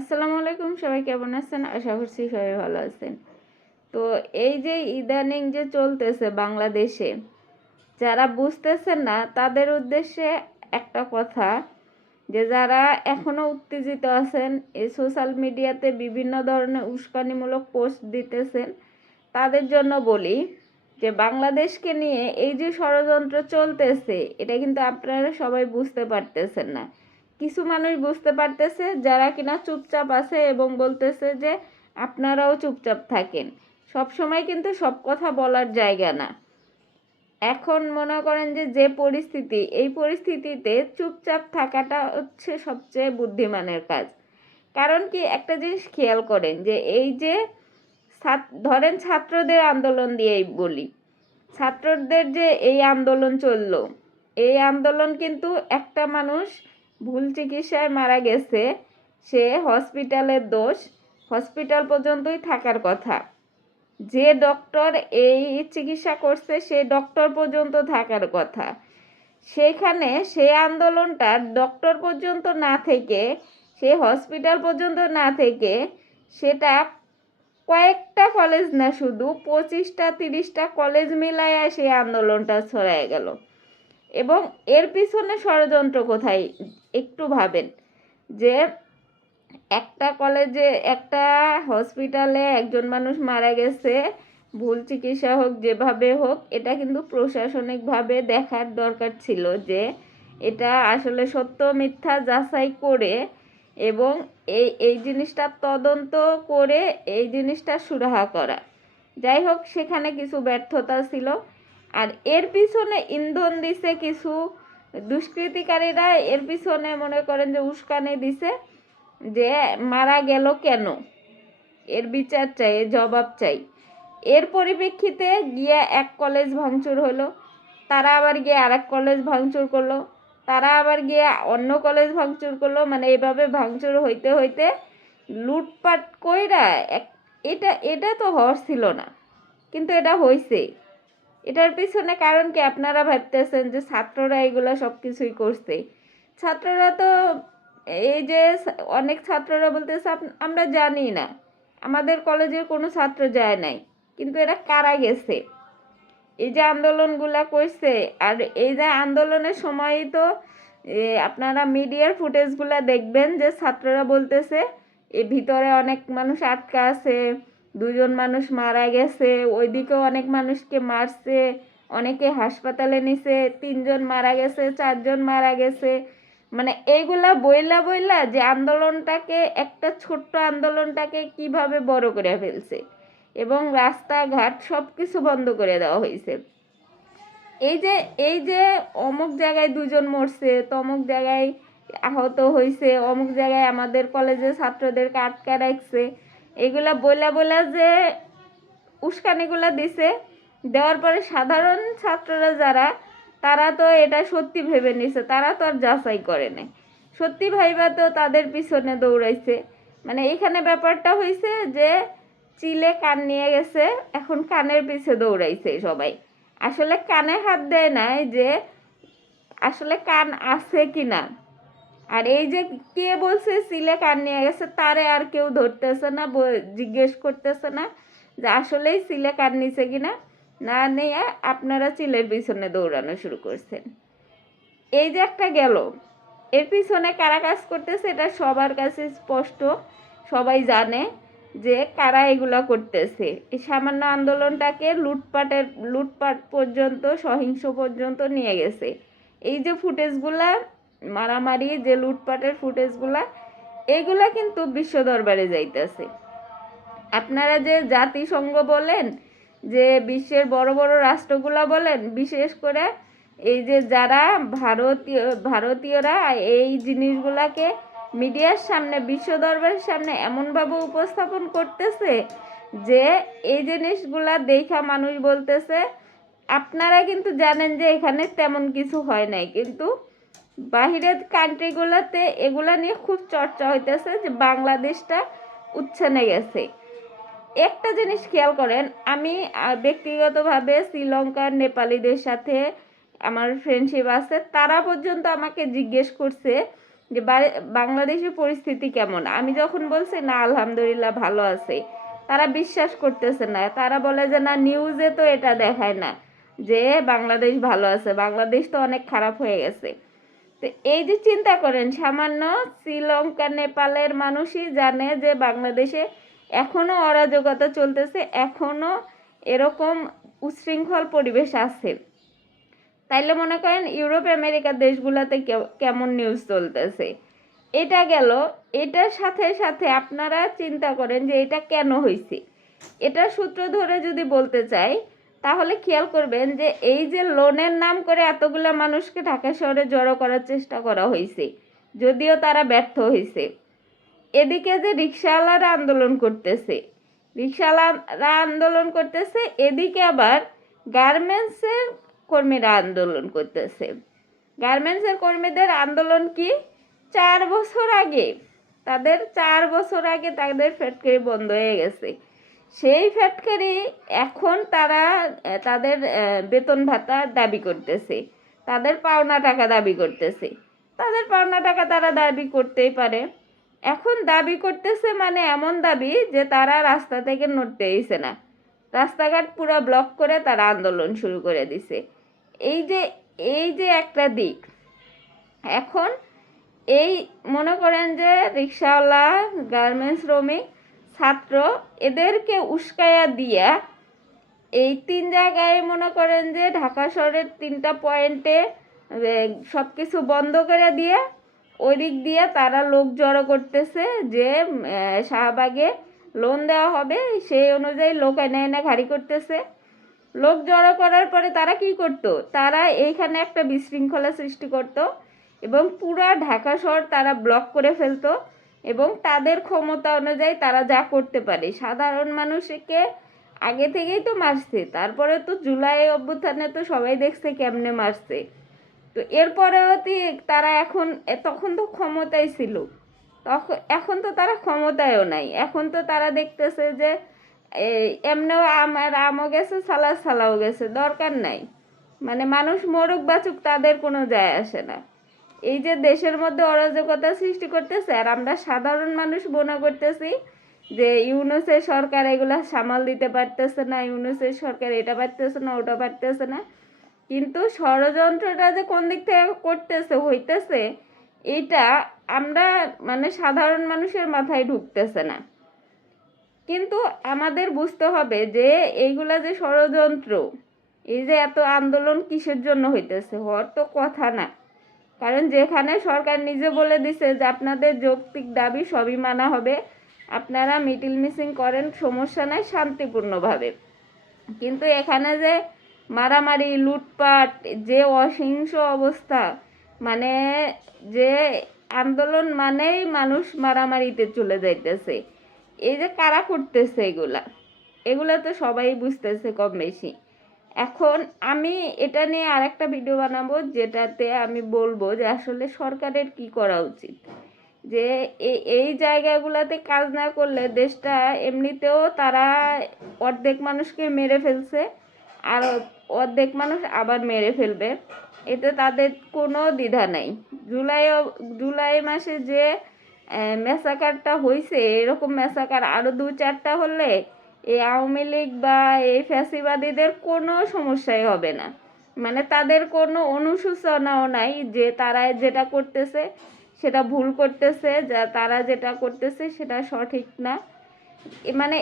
আসসালামু আলাইকুম, সবাই কেমন আছেন? আশা করছি সবাই ভালো আছেন। তো এই যে ইদানিং যে চলতেছে বাংলাদেশে, যারা বুঝতেছেন না তাদের উদ্দেশ্যে একটা কথা, যে যারা এখনো উত্তেজিত আছেন, এই সোশ্যাল মিডিয়াতে বিভিন্ন ধরনের উস্কানিমূলক পোস্ট দিতেছেন, তাদের জন্য বলি যে বাংলাদেশকে নিয়ে এই যে ষড়যন্ত্র চলতেছে, এটা কিন্তু আপনারা সবাই বুঝতে পারতেছেন না। কিছু মানুষ বুঝতে পারতেছে, যারা কিনা চুপচাপ আছে এবং বলতেছে যে আপনারাও চুপচাপ থাকেন। সব সময় কিন্তু সব কথা বলার জায়গা না। এখন মনে করেন যে যে পরিস্থিতি, এই পরিস্থিতিতে চুপচাপ থাকাটা হচ্ছে সবচেয়ে বুদ্ধিমানের কাজ। কারণ কি, একটা জিনিস খেয়াল করেন যে এই যে ধরেন ছাত্রদের আন্দোলন দিয়েই বলি, ছাত্রদের যে এই আন্দোলন চললো, এই আন্দোলন কিন্তু একটা মানুষ ভুল চিকিৎসায় মারা গেছে, সে হসপিটালের দোষ, হসপিটাল পর্যন্তই থাকার কথা। যে ডক্টর এই চিকিৎসা করছে সে ডক্টর পর্যন্ত থাকার কথা। সেখানে সেই আন্দোলনটা ডক্টর পর্যন্ত না থেকে, সে হসপিটাল পর্যন্ত না থেকে, সেটা কয়েকটা কলেজ না, শুধু 25টা 30টা কলেজ মিলাইয়া সেই আন্দোলনটা ছড়ায় গেল। এবং এর পিছনে ষড়যন্ত্র কোথায় একটু ভাবেন, যে একটা কলেজে, একটা হসপিটালে একজন মানুষ মারা গেছে, ভুল চিকিৎসা হোক যেভাবে হোক, এটা কিন্তু প্রশাসনিকভাবে দেখার দরকার ছিল যে এটা আসলে সত্য মিথ্যা যাচাই করে এবং এই জিনিসটা তদন্ত করে এই জিনিসটা সুরাহা করা। যাই হোক, সেখানে কিছু ব্যর্থতা ছিল। আর এর পিছনে ইন্ধন দিছে কিছু দুষ্কৃতিকারীরা, এর পিছনে মনে করেন যে উস্কানি দিছে যে মারা গেল কেন, এর বিচার চাই, এর জবাব চাই। এর পরিপ্রেক্ষিতে গিয়ে এক কলেজ ভাঙচুর হলো, তারা আবার গিয়ে আর এক কলেজ ভাঙচুর করলো, তারা আবার গিয়ে অন্য কলেজ ভাঙচুর করলো। মানে এইভাবে ভাঙচুর হইতে হইতে লুটপাট কইরা এটা এটা তো হওয়ার ছিল না, কিন্তু এটা হয়েছে। এটার পিছনে কারণ কি? আপনারা ভাবতেছেন যে ছাত্ররা এগুলো সব কিছুই করছে। ছাত্ররা তো, এই যে অনেক ছাত্ররা বলতেছে আমরা জানি না, আমাদের কলেজের কোনো ছাত্র যায় নাই, কিন্তু এরা কারা গেছে? এই যে আন্দোলনগুলা করছে, আর এই যে আন্দোলনের সময়ই তো আপনারা মিডিয়ার ফুটেজগুলা দেখবেন যে ছাত্ররা বলতেছে এ ভিতরে অনেক মানুষ আটকা আছে, 2জন মানুষ মারা গেছে, ওইদিকেও অনেক মানুষকে মারছে, অনেকে হাসপাতালে নিছে, 3জন মারা গেছে, 4জন মারা গেছে। মানে এইগুলা বইলা বইলা যে আন্দোলনটাকে, একটা ছোট্ট আন্দোলনটাকে কিভাবে বড় করে ফেলছে এবং রাস্তাঘাট সব কিছু বন্ধ করে দেওয়া হয়েছে। এই যে অমুক জায়গায় 2জন মরছে, তমুক জায়গায় আহত হয়েছে, অমুক জায়গায় আমাদের কলেজের ছাত্রদেরকে আটকা রাখছে, এগুলা বইলা বইলা যে উস্কানিগুলা দিছে, দেওয়ার পরে সাধারণ ছাত্ররা যারা, তারা তো এটা সত্যি ভেবে নিছে, তারা তো আর যাচাই করে নাই, সত্যি ভাইবা তো তাদের পিছনে দৌড়াইছে। মানে এখানে ব্যাপারটা হয়েছে যে চিলে কান নিয়ে গেছে, এখন কানের পিছে দৌড়াইছে সবাই। আসলে কানে হাত দেয় নাই যে আসলে কান আছে কি না। আর এই যে কে বলছে চিলে কান নিয়ে গেছে, তারে আর কেউ ধরতেছে না, জিজ্ঞেস করতেছে না যে আসলেই চিলে কান নিছে কিনা, না নিয়ে আপনারা চিলের পিছনে দৌড়ানো শুরু করছেন। এই যে একটা গেল, এর পিছনে কারা কাজ করতেছে এটা সবার কাছে স্পষ্ট, সবাই জানে যে কারা এগুলো করতেছে। এই সামান্য আন্দোলনটাকে লুটপাট পর্যন্ত, সহিংস পর্যন্ত নিয়ে গেছে। এই যে ফুটেজগুলা, মারামারি যে লুটপাটের ফুটেজগুলা, এগুলা কিন্তু বিশ্ব দরবারে যাইতেছে। আপনারা যে জাতিসংঘ বলেন, যে বিশ্বের বড় বড় রাষ্ট্রগুলা বলেন, বিশেষ করে এই যে যারা ভারতীয়রা এই জিনিসগুলাকে মিডিয়ার সামনে, বিশ্ব দরবারের সামনে এমনভাবে উপস্থাপন করতেছে যে এই জিনিসগুলা দেখা মানুষ বলতেছে আপনারা কিন্তু জানেন যে এখানে তেমন কিছু হয় নাই, কিন্তু বাহিরের কান্ট্রিগুলোতে এগুলা নিয়ে খুব চর্চা হইতেছে যে বাংলাদেশটা উচ্ছনে গেছে। একটা জিনিস খেয়াল করেন, আমি ব্যক্তিগতভাবে শ্রীলঙ্কার নেপালিদের সাথে আমার ফ্রেন্ডশিপ আছে, তারা পর্যন্ত আমাকে জিজ্ঞেস করছে যে বাংলাদেশের পরিস্থিতি কেমন। আমি যখন বলছি না আলহামদুলিল্লাহ ভালো আছে, তারা বিশ্বাস করতেছে না। তারা বলে যে না নিউজে তো এটা দেখায় না যে বাংলাদেশ ভালো আছে, বাংলাদেশ তো অনেক খারাপ হয়ে গেছে। তো এই যে চিন্তা করেন, সামান্য শ্রীলঙ্কা নেপালের মানুষই জানে যে বাংলাদেশে এখনো অরাজকতা চলতেছে, এখনো এরকম উচ্ছৃঙ্খল পরিবেশ আছে। তাইলে মনে করেন ইউরোপ আমেরিকার দেশগুলোতে কেমন নিউজ চলতেছে। এটা গেল, এটার সাথে সাথে আপনারা চিন্তা করেন যে এটা কেন হয়েছে। এটার সূত্র ধরে যদি বলতে চাই তাহলে খেয়াল করবেন যে এই যে লোনের নাম করে এতগুলো মানুষকে ঢাকা শহরে জড়ো করার চেষ্টা করা হয়েছে, যদিও তারা ব্যর্থ হয়েছে। এদিকে যে রিক্সাওয়ালারা আন্দোলন করতেছে, এদিকে আবার গার্মেন্টসের কর্মীরা আন্দোলন করতেছে। গার্মেন্টসের কর্মীদের আন্দোলন কি, 4 বছর আগে তাদের ফ্যাক্টরি বন্ধ হয়ে গেছে। সেই ফ্যাক্টরি এখন তারা তাদের বেতন ভাতা দাবি করতেছে, তাদের পাওনা টাকা দাবি করতেছে। তাদের পাওনা টাকা তারা দাবি করতেই পারে। এখন দাবি করতেছে মানে এমন দাবি যে তারা রাস্তা থেকে নড়তে দিছে না, রাস্তাঘাট পুরো ব্লক করে তারা আন্দোলন শুরু করে দিছে। এই যে একটা দিক। এখন এই মনে করেন যে রিক্সাওয়ালা, গার্মেন্টস শ্রমিক, ছাত্র, এদেরকে উস্কায়া দিয়া এই 3 জায়গায় মনে করেন যে ঢাকা শহরের 3টা পয়েন্টে সব কিছু বন্ধ করে দিয়ে ওই দিক দিয়ে তারা লোক জড়ো করতেছে যে শাহবাগে লোন দেওয়া হবে, সেই অনুযায়ী লোক এনে এনে ঘাড়ি করতেছে। লোক জড়ো করার পরে তারা কি করত, তারা এইখানে একটা বিশৃঙ্খলা সৃষ্টি করত এবং পুরা ঢাকা শহর তারা ব্লক করে ফেলতো এবং তাদের ক্ষমতা অনুযায়ী তারা যা করতে পারে। সাধারণ মানুষকে আগে থেকেই তো মারছে, তারপরে তো জুলাই অভ্যুত্থানে তো সবাই দেখছে কেমনে মারছে। তো এরপরেও তারা তখন তো ক্ষমতায় ছিল, এখন তো তারা ক্ষমতায়ও নাই। এখন তো তারা দেখতেছে যে এমনিও আমও গেছে, সালাও গেছে, দরকার নাই। মানে মানুষ মরুক বাঁচুক তাদের কোনো যায় আসে না। এই যে দেশের মধ্যে অরাজকতা সৃষ্টি করতেছে আর আমরা সাধারণ মানুষ মনে করতেছি যে ইউনূসের সরকার এগুলা সামাল দিতে পারতেছে না, ইউনূসের সরকার এটা পারতেছে না, ওটা পারতেছে না। কিন্তু ষড়যন্ত্রটা যে কোন দিক থেকে হইতেছে এটা আমরা মানে সাধারণ মানুষের মাথায় ঢুকতেছে না। কিন্তু আমাদের বুঝতে হবে যে এইগুলা যে ষড়যন্ত্র, এই যে এত আন্দোলন কিসের জন্য হইতেছে, হওয়ার তো কথা না। কারণ যেখানে সরকার নিজে বলে দিছে যে আপনাদের যৌক্তিক দাবি সবই মানা হবে, আপনারা মিটিল মিসিং করেন, সমস্যা নাই, শান্তিপূর্ণভাবে। কিন্তু এখানে যে মারামারি, লুটপাট, যে অহিংস অবস্থা, মানে যে আন্দোলন মানেই মানুষ মারামারিতে চলে যাইতেছে, এই যে কারা করতেছে এগুলা তো সবাই বুঝতেছে কম বেশি। এখন আমি এটা নিয়ে আরেকটা ভিডিও বানাবো যেটাতে আমি বলবো যে আসলে সরকারের কি করা উচিত। যে এই জায়গাগুলোতে কাজ না করলে দেশটা এমনিতেও তারা অর্ধেক মানুষকে মেরে ফেলছে আর অর্ধেক মানুষ আবার মেরে ফেলবে, এতে তাদের কোনো দ্বিধা নাই। জুলাই মাসে যে ম্যাসাকারটা হয়েছে, এরকম ম্যাসাকার আরও 2-4টা হলে এই আওয়ামী লীগ বা এই ফ্যাসিবাদীদের কোনো সমস্যাই হবে না। মানে তাদের কোনো অনুশোচনাও নাই যে তারা যেটা করতেছে সেটা ভুল করতেছে, তারা যেটা করতেছে সেটা সঠিক না, মানে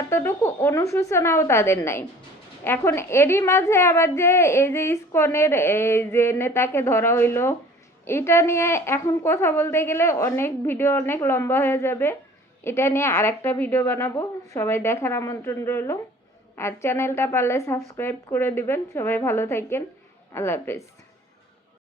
এতটুকু অনুশোচনাও তাদের নাই। এখন এরই মাঝে আবার যে এই যে ইসকনের এই যে নেতাকে ধরা হইলো, এটা নিয়ে এখন কথা বলতে গেলে ভিডিও অনেক লম্বা হয়ে যাবে। এটা নিয়ে আরেকটা ভিডিও বানাবো, সবাই দেখার আমন্ত্রণ রইল। আর চ্যানেলটা পারলে সাবস্ক্রাইব করে দিবেন। সবাই ভালো থাকেন, আল্লাহ হাফেজ।